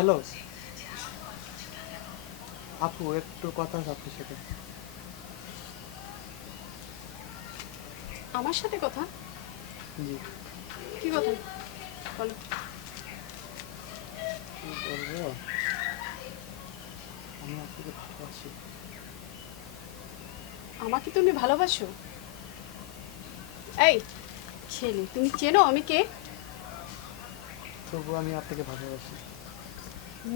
Hello আপু, একটু কথা আছে আপনার সাথে। আমার সাথে কথা? জি। কি কথা বলো। কি বলবো, আমি আপনাকে ভালোবাসি। আমাকে তুমি ভালোবাসো? এই ছেলে, তুমি চেনো আমি কে? তবু আমি আপনাকে ভালোবাসি।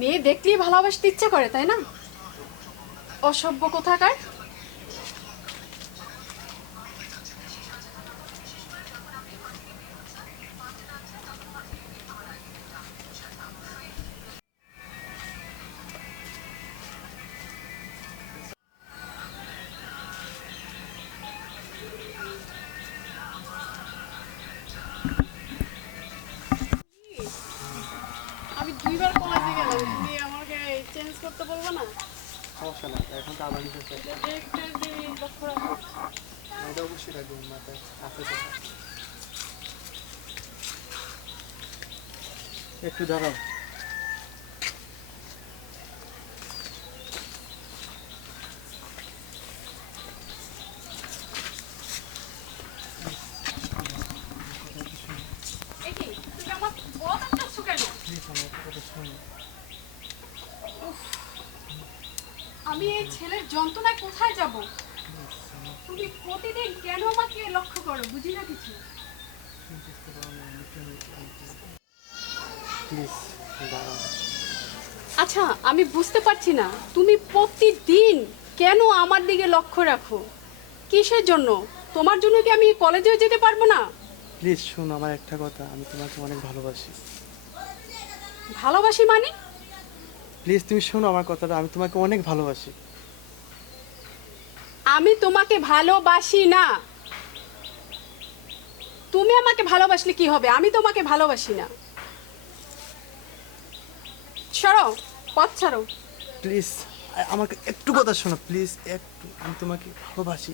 মেয়ে দেখলেই ভালোবাসতে ইচ্ছা করে, তাই না? অসভ্য কোথাকার। আমি দুইবার কলেজে গেলাম, তুমি আমাকে চেঞ্জ করতে বলবো না? সমস্যা না, এখন তো আবার নিতেছে। ডিরেক্টর লক্ষ্য রাখো। এটা অবশ্যই রাখবো মাথায়, আছে তো। একটু দাঁড়াও। এই কি, তুমি আমার বড় কাটছো কেন? প্লিজ আমার একটা কথা শোনো। আমি এই ছেলের যন্ত্রণায় কোথায় যাব? প্লিজ আমার তুমি প্রতিদিন কেন আমাকে লক্ষ্য করো, বুঝি না কিছু। বুঝতে পারো না, আমি কেন প্লিজ দাঁড়াও। আচ্ছা, আমি বুঝতে পারছি না তুমি প্রতিদিন কেন আমার দিকে লক্ষ্য রাখো। কিসের জন্য? তোমার জন্য কি আমি কলেজেও যেতে পারবো না? প্লিজ শোনো আমার একটা কথা, আমি তোমাকে অনেক ভালোবাসি। ভালোবাসি মানে? প্লিজ তুমি শোনো আমার কথাটা, আমি তোমাকে অনেক ভালোবাসি। আমি তোমাকে ভালোবাসি না। তুমি আমাকে ভালোবাসলে কি হবে? আমি তোমাকে ভালোবাসি না। সরো, পথ ছাড়ো। প্লিজ আমাকে একটু কথা শোনো, প্লিজ একটু, আমি তোমাকে ভালোবাসি।